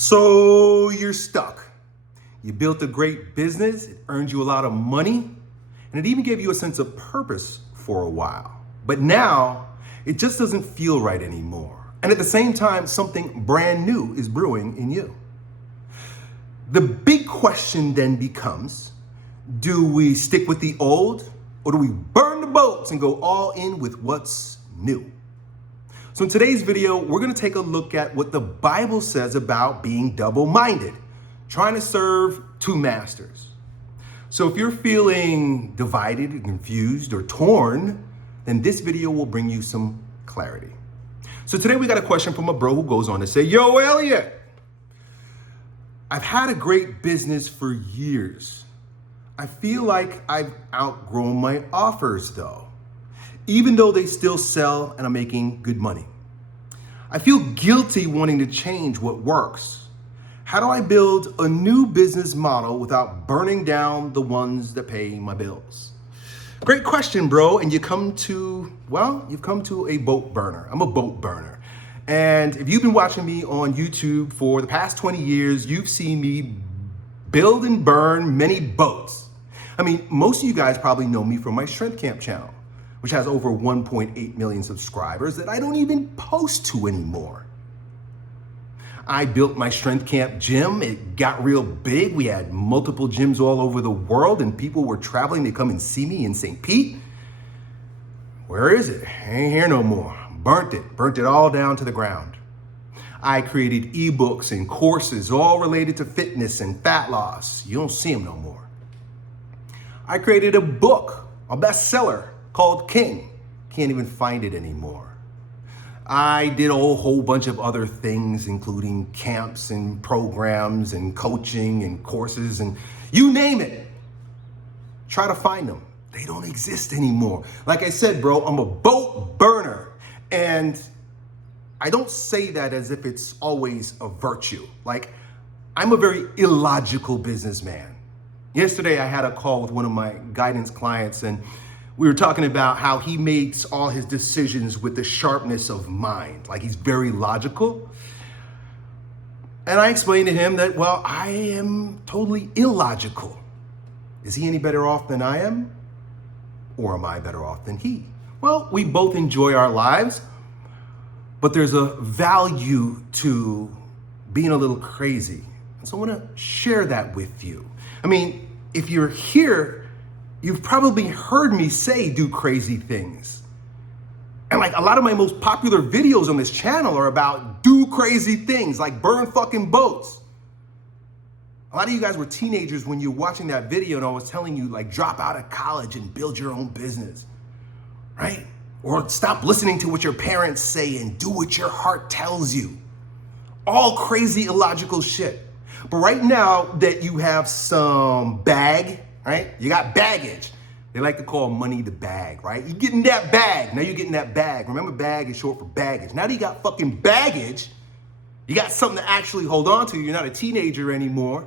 So you're stuck. You built a great business, it earned you a lot of money, and it even gave you a sense of purpose for a while. But now, it just doesn't feel right anymore. And at the same time, something brand new is brewing in you. The big question then becomes, do we stick with the old, or do we burn the boats and go all in with what's new? So in today's video, we're going to take a look at what the Bible says about being double-minded, trying to serve two masters. So if you're feeling divided, confused, or torn, then this video will bring you some clarity. So today we got a question from a bro who goes on to say, "Yo, Elliott, I've had a great business for years. I feel like I've outgrown my offers though, even though they still sell and I'm making good money. I feel guilty wanting to change what works. How do I build a new business model without burning down the ones that pay my bills?" Great question, bro. And you've come to a boat burner. I'm a boat burner. And if you've been watching me on YouTube for the past 20 years, you've seen me build and burn many boats. I mean, most of you guys probably know me from my Strength Camp channel, which has over 1.8 million subscribers that I don't even post to anymore. I built my Strength Camp gym. It got real big. We had multiple gyms all over the world and people were traveling to come and see me in St. Pete. Where is it? Ain't here no more. Burnt it all down to the ground. I created ebooks and courses all related to fitness and fat loss. You don't see them no more. I created a book, a bestseller called King. Can't even find it anymore. I did a whole bunch of other things, including camps and programs and coaching and courses and you name it. Try to find them. They don't exist anymore. Like I said, bro, I'm a boat burner. And I don't say that as if it's always a virtue. Like, I'm a very illogical businessman. Yesterday, I had a call with one of my guidance clients and we were talking about how he makes all his decisions with the sharpness of mind. Like he's very logical. And I explained to him that, well, I am totally illogical. Is he any better off than I am? Or am I better off than he? Well, we both enjoy our lives, but there's a value to being a little crazy. And so I want to share that with you. I mean, if you're here, you've probably heard me say do crazy things. And like a lot of my most popular videos on this channel are about do crazy things, like burn fucking boats. A lot of you guys were teenagers when you were watching that video and I was telling you like drop out of college and build your own business, right? Or stop listening to what your parents say and do what your heart tells you. All crazy, illogical shit. But right now that you have some bag, right? You got baggage. They like to call money the bag, right? You're getting that bag. Now you're getting that bag. Remember, bag is short for baggage. Now that you got fucking baggage, you got something to actually hold on to. You're not a teenager anymore.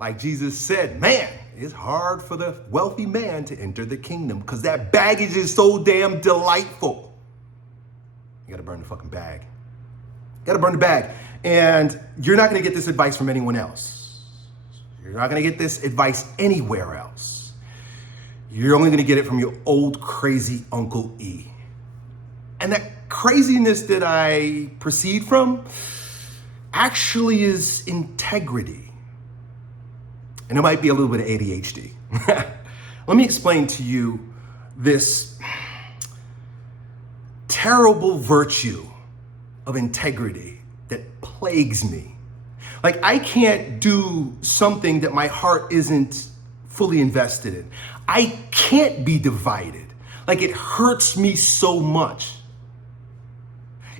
Like Jesus said, man, it's hard for the wealthy man to enter the kingdom because that baggage is so damn delightful. You gotta burn the fucking bag. You gotta burn the bag. And you're not gonna get this advice from anyone else. You're not gonna get this advice anywhere else. You're only gonna get it from your old crazy Uncle E. And that craziness that I proceed from actually is integrity. And it might be a little bit of ADHD. Let me explain to you this terrible virtue of integrity that plagues me. Like I can't do something that my heart isn't fully invested in. I can't be divided. Like it hurts me so much.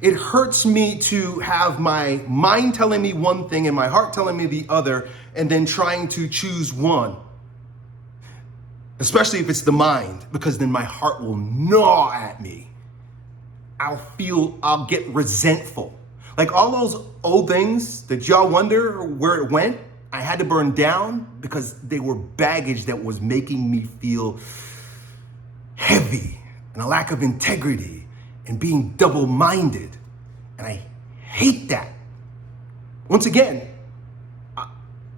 It hurts me to have my mind telling me one thing and my heart telling me the other and then trying to choose one. Especially if it's the mind, because then my heart will gnaw at me. I'll get resentful. Like all those old things that y'all wonder where it went, I had to burn down because they were baggage that was making me feel heavy and a lack of integrity and being double-minded. And I hate that. Once again,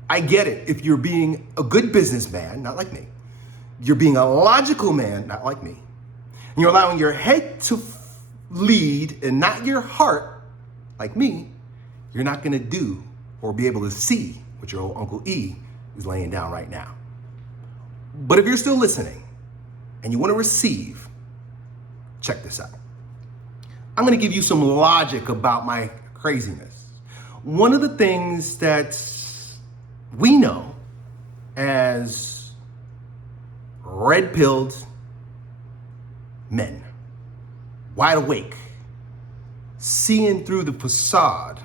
I get it. If you're being a good businessman, not like me, you're being a logical man, not like me, and you're allowing your head to lead and not your heart, like me, you're not going to do or be able to see what your old Uncle E is laying down right now. But if you're still listening and you want to receive, check this out. I'm going to give you some logic about my craziness. One of the things that we know as red-pilled men, wide awake, seeing through the facade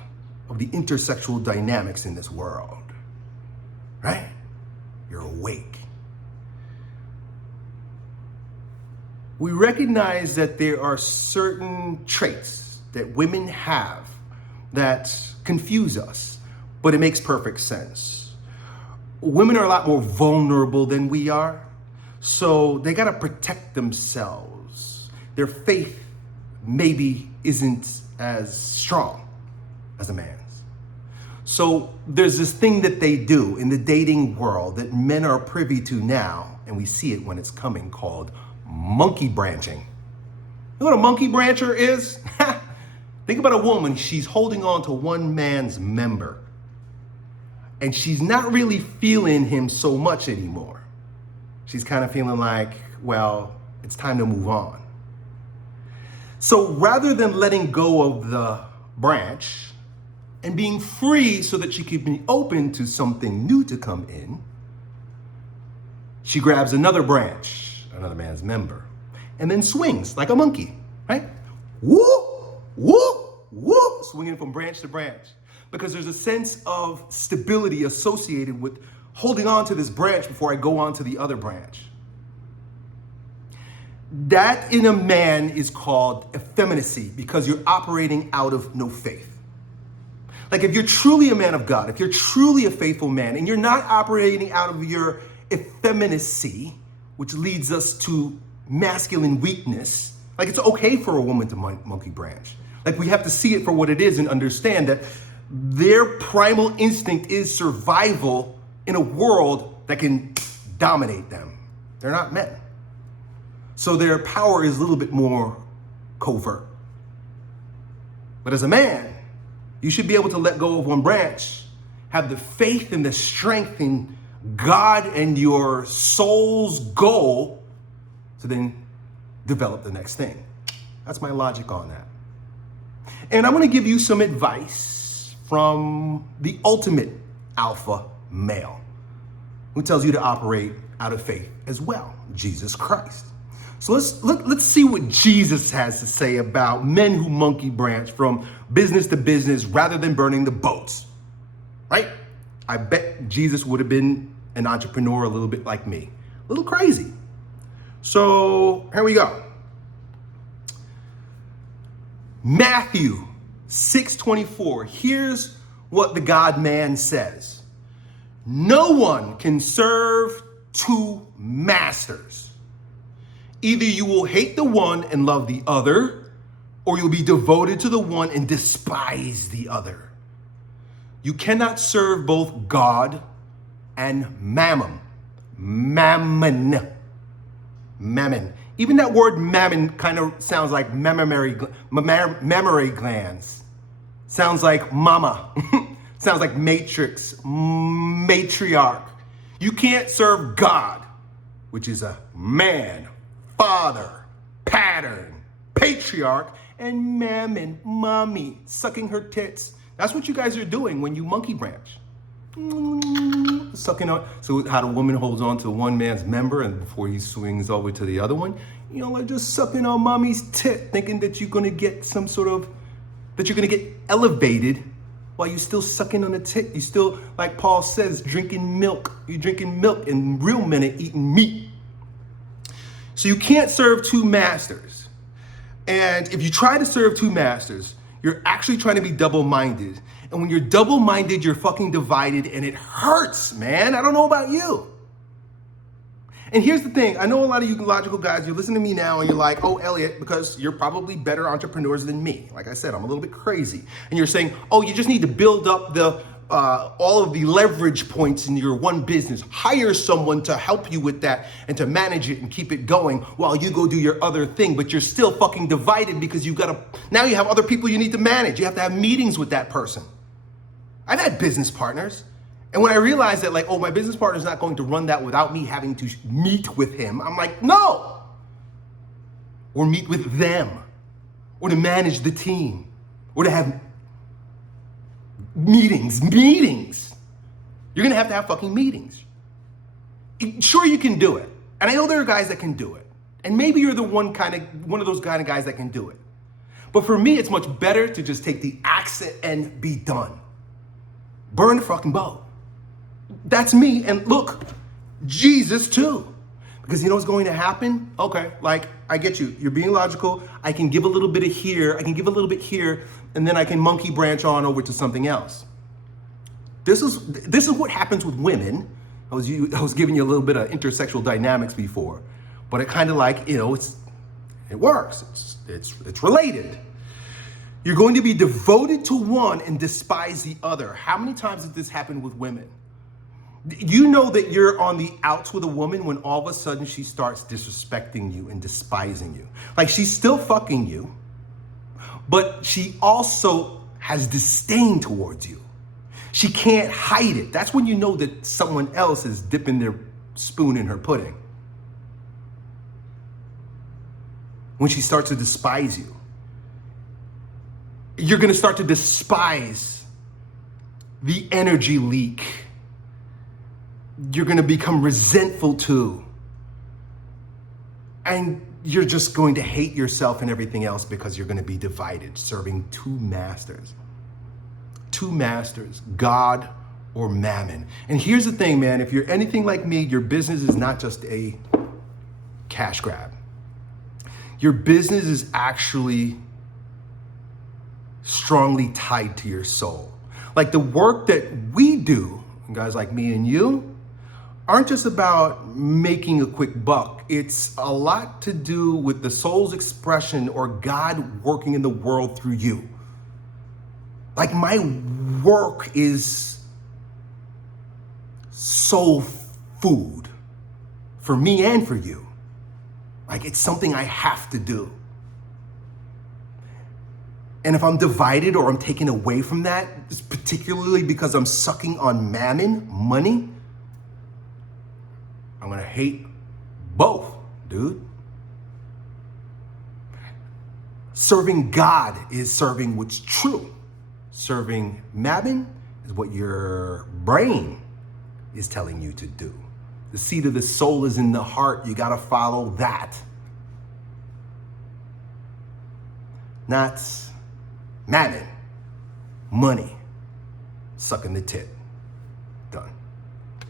of the intersexual dynamics in this world, right? You're awake. We recognize that there are certain traits that women have that confuse us, but it makes perfect sense. Women are a lot more vulnerable than we are, so they gotta protect themselves. Their faith maybe isn't as strong as a man's. So there's this thing that they do in the dating world that men are privy to now, and we see it when it's coming, called monkey branching. You know what a monkey brancher is? Think about a woman, she's holding on to one man's member, and she's not really feeling him so much anymore. She's kind of feeling like, well, it's time to move on. So rather than letting go of the branch and being free so that she can be open to something new to come in, she grabs another branch, another man's member, and then swings like a monkey, right? Whoop, whoop, whoop, swinging from branch to branch. Because there's a sense of stability associated with holding on to this branch before I go on to the other branch. That in a man is called effeminacy, because you're operating out of no faith. Like if you're truly a man of God, if you're truly a faithful man, and you're not operating out of your effeminacy, which leads us to masculine weakness, like it's okay for a woman to monkey branch. Like we have to see it for what it is and understand that their primal instinct is survival in a world that can dominate them. They're not men. So their power is a little bit more covert. But as a man, you should be able to let go of one branch, have the faith and the strength in God and your soul's goal to then develop the next thing. That's my logic on that. And I'm going to give you some advice from the ultimate alpha male who tells you to operate out of faith as well, Jesus Christ. So let's see what Jesus has to say about men who monkey branch from business to business rather than burning the boats, right? I bet Jesus would have been an entrepreneur a little bit like me, a little crazy. So here we go. Matthew 6:24. Here's what the God man says. No one can serve two masters. Either you will hate the one and love the other, or you'll be devoted to the one and despise the other. You cannot serve both God and mammon. Mammon. Mammon. Even that word mammon kind of sounds like mammary glands. Sounds like mama. Sounds like matrix, matriarch. You can't serve God, which is a man, father, pattern, patriarch, and mammon, mommy, sucking her tits. That's what you guys are doing when you monkey branch. Sucking on. So how the woman holds on to one man's member and before he swings over to the other one, you know, like just sucking on mommy's tit, thinking that you're gonna get some sort of, that you're gonna get elevated while you're still sucking on the tit. You still, like Paul says, drinking milk. You're drinking milk and real men are eating meat. So you can't serve two masters. And if you try to serve two masters, you're actually trying to be double-minded. And when you're double-minded, you're fucking divided and it hurts, man. I don't know about you. And here's the thing. I know a lot of you logical guys, you listen to me now and you're like, oh, Elliott, because you're probably better entrepreneurs than me. Like I said, I'm a little bit crazy. And you're saying, oh, you just need to build up the all of the leverage points in your one business. Hire someone to help you with that and to manage it and keep it going while you go do your other thing. But you're still fucking divided because now you have other people you need to manage. You have to have meetings with that person. I've had business partners. And when I realized that, like, oh, my business partner's not going to run that without me having to meet with him, I'm like, no. Or meet with them. Or to manage the team. Or to have meetings. You're going to have fucking meetings. Sure, you can do it. And I know there are guys that can do it. And maybe you're the one of those kind of guys that can do it. But for me, it's much better to just take the axe and be done. Burn the fucking boat. That's me. And look, Jesus too. Because you know what's going to happen? Okay, like, I get you. You're being logical. I can give a little bit of here. I can give a little bit here. And then I can monkey branch on over to something else. This is what happens with women. I was giving you a little bit of intersexual dynamics before. But it kind of like, you know, it works. It's related. You're going to be devoted to one and despise the other. How many times has this happened with women? You know that you're on the outs with a woman when all of a sudden she starts disrespecting you and despising you. Like, she's still fucking you, but she also has disdain towards you. She can't hide it. That's when you know that someone else is dipping their spoon in her pudding. When she starts to despise you. You're going to start to despise the energy leak. You're going to become resentful too. And you're just going to hate yourself and everything else because you're going to be divided, serving two masters. Two masters, God or Mammon. And here's the thing, man. If you're anything like me, your business is not just a cash grab. Your business is actually strongly tied to your soul. Like, the work that we do, guys like me and you, aren't just about making a quick buck. It's a lot to do with the soul's expression or God working in the world through you. Like, my work is soul food for me and for you. Like, it's something I have to do. And if I'm divided or I'm taken away from that, it's particularly because I'm sucking on mammon, money, I'm gonna hate both, dude. Serving God is serving what's true. Serving mammon is what your brain is telling you to do. The seat of the soul is in the heart. You gotta follow that. Not mammon, money, sucking the tit. Done.